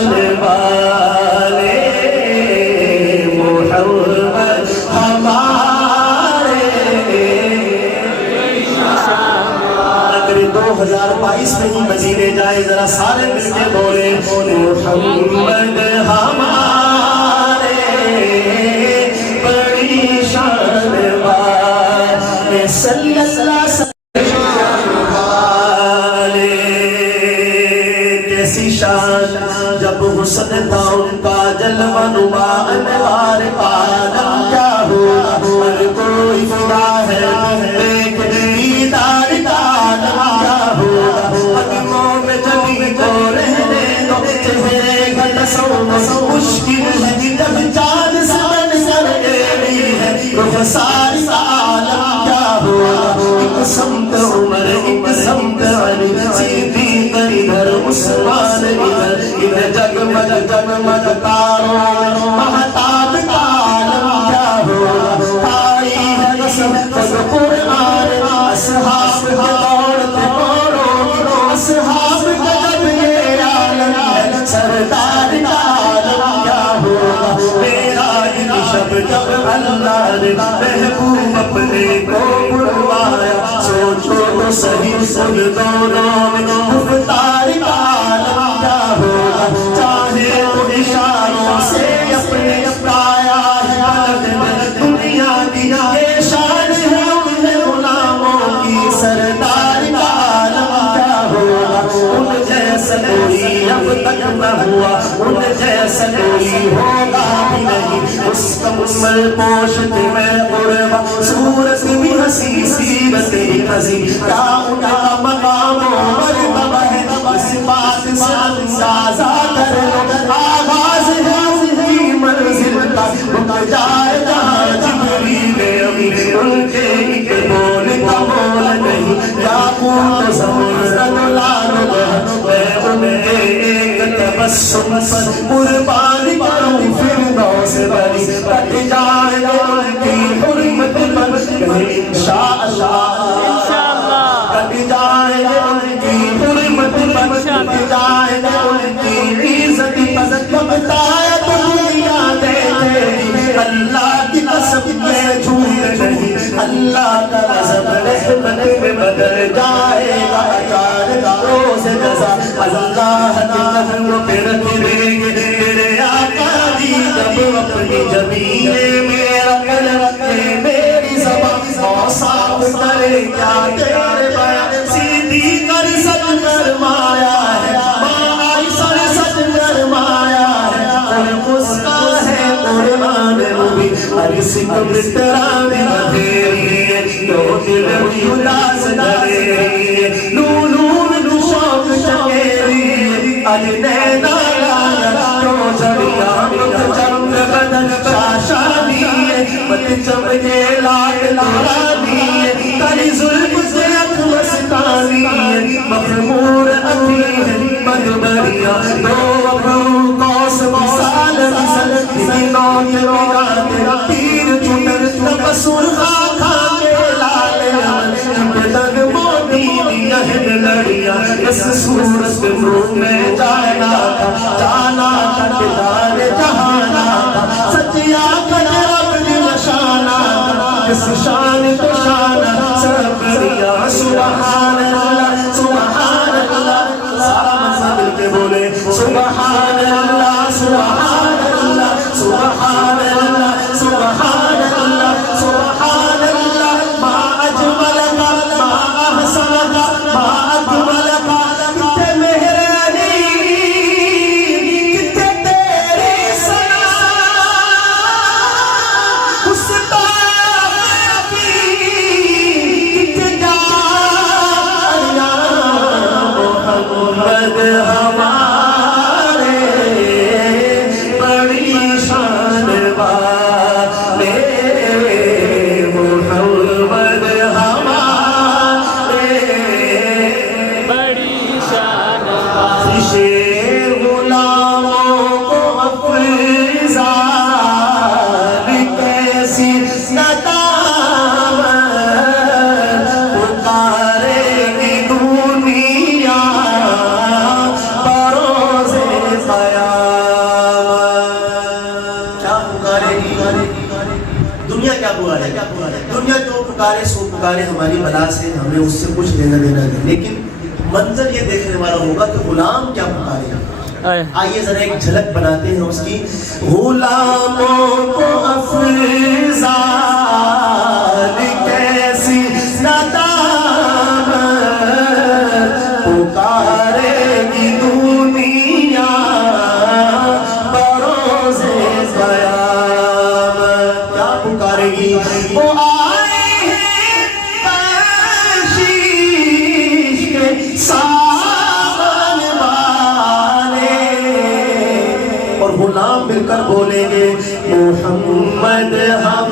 شان والے محمد ہمارے. اگر 2022 میں ہی مدینے جائے ذرا سارے مل کے بولے محمد ہمارے بڑی شان والے صلی اللہ شان. جب حسن تھا ان کا جلوہ نما انوار عالم کیا ہوگا ہر کوئی فدا ہے دیکھ دیدار کا عالم کیا ہوگا. قدموں میں جبھی کو رہنے دو چہرے کا تصور مشکل ہے جب چاند سے منظر ایری ہے تو ساری عالم کیا ہوگا. ایک سمت عمر ایک سمت علی صدیق ادھر عثمان ادھر جگمگ جگمگ تاروں مہتاب کا عالم کیا ہوگا. آئی ہے قسم خود قرآن اصحاب کے دوڑتے دوڑو اصحاب کا جب یہ عالم ہے سردار کا عالم کیا ہوگا. معراج کی شب جب اللہ نے محبوب اپنے کو بلوایا سوچو تو صحیح سن دونوں میں گفتار کا عالم کیا ہوگا. چاہے تو اشاروں سے اپنے پایا ہے دنیا کی یہ شان ہے ان غلاموں کی سردار کا عالم کیا ہوگا. ان جیسا کوئی اب تک نہ ہوا ان جیسا کوئی ہوگا بھی نہیں. اس کمل پوشت میں قربا صورت بھی ہنسی سیرت بھی ہنسی کیا ان کا مقام و مرتبہ ہے. اس بات سے اندازہ کر لو آغاز ہے ان کی منزل کا رک جائے جہاں جبریل امین ان کے ایک بول کا بول نہیں. یاقوت زمرد لال میں ان کے ایک تبسم پر قربان کروں فردوس بری کٹ جائے ان کی حرمت پر انشاءاللہ کٹ جائے ان کی حرمت پر کٹ جائے ان کی عزت پر بتایا دنیا دیکھے اللہ کی قسم یہ جھوٹ نہیں. اللہ کا غضب رحمت میں بدل جائے گا اچار روز جزا. اللہ کے قدم پہ رکھ دیں گے تیرے آقا دی جب اپنی جبینے میرا قلم کے میری زبان اوصاف کرے کیا تیرے بیان سیدھی کر سچ فرمایا ہے ماں عائشہ نے سچ فرمایا ہے اور مسکا ہے قرآن مبین ہر سکھ مترانی دھیری ہے تو دل بھی اداس دھیری ہے نون شوق شکیری علی نینا تو جڑیا مت چمد بدن شاشانی ہے مت چمکے لاکھ لارانی ہے تری ظلم سے اکھ مستانی ہے مخمور ابھی ہے مدبریاں دو ابرو کوس مثال مثل دینوں کے بگاتے تیر چھٹر تبسر خاکھا کے لالے بدن موٹی دین لڑیاں اس صورت روح میں جانا تھا کدار جہانا تھا سچیا کجرب نشانہ اس شان کو شانہ سربریا سبحان اللہ سبحان اللہ. سارا مذہب مل کے بولے سبحان اللہ سبحان اللہ سبحان اللہ سبحان اللہ سبحان اللہ. ما اجملک ما احسنک ما اکملک کتے میرے علی کتے تیری ثنا گستاخی کتے جایا محمد ہمارے پکارے سو پکارے ہماری بلا سے، ہمیں اس سے کچھ لینا دینا نہیں، لیکن منظر یہ دیکھنے والا ہوگا کہ غلام کیا پکارے گا۔ آئیے ذرا ایک جھلک بناتے ہیں اس کی۔ غلاموں کو افضال کیسی ندامت، پکارے گی دنیا بروز قیامت۔ کیا پکارے گی؟ وہ آئے ہیں بخشش کے سامان والے، اور غلام مل کر بولیں گے محمد ہم